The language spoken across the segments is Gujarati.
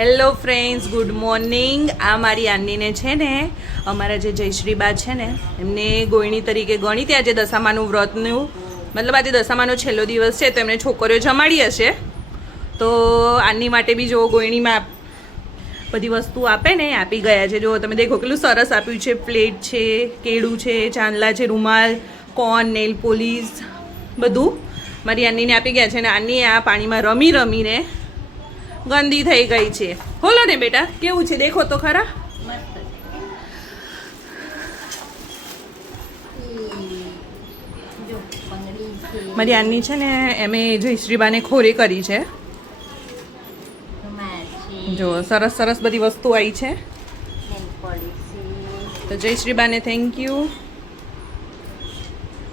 Hello friends, good morning. આ મારી આન્નીને છે ને, અમારા જે જયશ્રીબા છે ને, એમને ગોયણી તરીકે ગણી ત્યાં આજે દશામાનું વ્રતનું, મતલબ આજે દશામાનો છેલ્લો દિવસ છે, તો એમને છોકરીઓ જમાડી હશે. તો આની માટે બી જો ગોયણીમાં બધી વસ્તુ આપે ને, આપી ગયા છે. જો તમે દેખો કેટલું સરસ આપ્યું છે. પ્લેટ છે, કેળું છે ચાંદલા છે, રૂમાલ, કોન, નેલ પોલીસ, બધું મારી આન્નીને આપી ગયા છે. ને આની આ પાણીમાં રમી રમીને ગંદી થઈ ગઈ છે. ખોલો ને બેટા, કેવું છે? દેખો તો ખરા. મારી આની છે ને, એમે જયશ્રીબાને ખોરી કરી છે. જો, સરસ સરસ બધી વસ્તુ આવી છે. તો જયશ્રીબાને thank you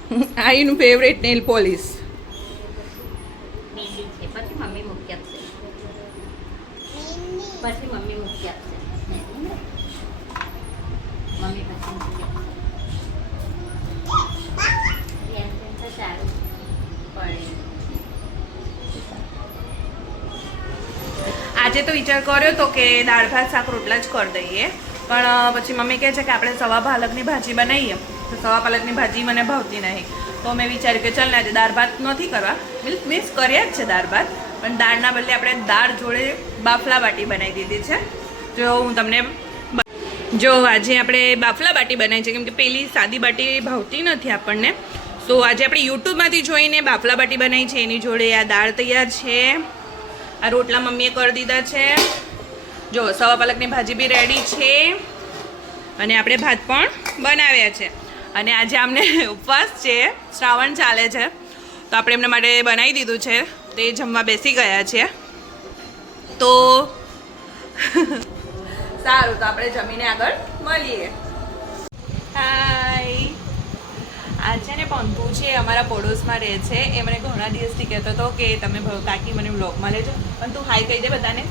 આઈનું favourite nail polish mehndi છે પછી મમ્મી મૂકી આપશે પછી મમ્મી મૂકી આપશે. મમ્મી પછી મૂકી આપશે. સારું પડે આજે તો વિચાર કર્યો તો કે દાળ, ભાત, શાક, રોટલા જ કરી દઈએ. પણ પછી મમ્મી કહે છે કે આપણે સવા પાલકની ભાજી બનાવીએ. તો સવા પાલકની ભાજી મને ભાવતી નહીં. તો મેં વિચાર્યું કે ચાલ ને આજે દાળ, ભાત નથી કરવા. મીન્સ મિક્સ કર્યા જ છે દાળ, ભાત. પણ દાળના બદલે આપણે દાળ જોડે બાફલા બાટી બનાવી દીધી છે. જો હું તમને જો આજે આપણે બાફલા બાટી બનાવી છે, કેમ કે પેલી સાદી બાટી ભાવતી નથી આપણને. સો આજે આપણે યુટ્યુબમાંથી જોઈને બાફલા બાટી બનાવી છે. એની જોડે આ દાળ તૈયાર છે. આ રોટલા મમ્મીએ કરી દીધા છે. જો, સવા પાલકની ભાજી બી રેડી છે. અને આપણે ભાત પણ બનાવ્યા છે. અને આજે અમને ઉપવાસ છે. શ્રાવણ ચાલે છે. તો આપણે એમના માટે બનાવી દીધું છે. તે જમવા બેસી ગયા છે. તો સારું તો આપણે જમીને આગળ મળીએ. હાય આ છે ને પંતુ છે અમારા પડોશમાં રહે છે. એ મને ઘણા દિવસથી કહેતો હતો કે તમે કાકી મને બ્લોગમાં લેજો. પણ તું હાય કહી દે બધાને.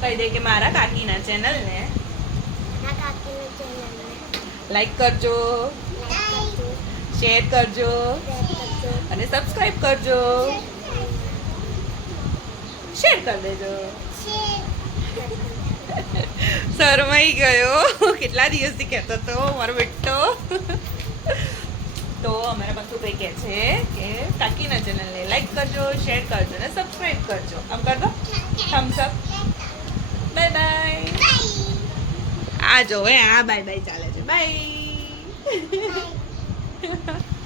કહી દે કે મારા કાકીના ચેનલને. લાઈક કરજો. શેર કરજો. અને સબસ્ક્રાઇબ કરજો. શેર કરી દેજો. શરમાઈ ગયો. કેટલા દિવસથી કહેતો હતો મારો બેટો. તો અમારા પાછું કંઈ કહે છે કે કાકીના ચેનલને લાઈક કરજો શેર કરજો અને સબસ્ક્રાઈબ કરજો. આમ કર દો. થમ્સ અપ બાય બાય આ જો હે આ બાય બાય ચાલે છે. બાય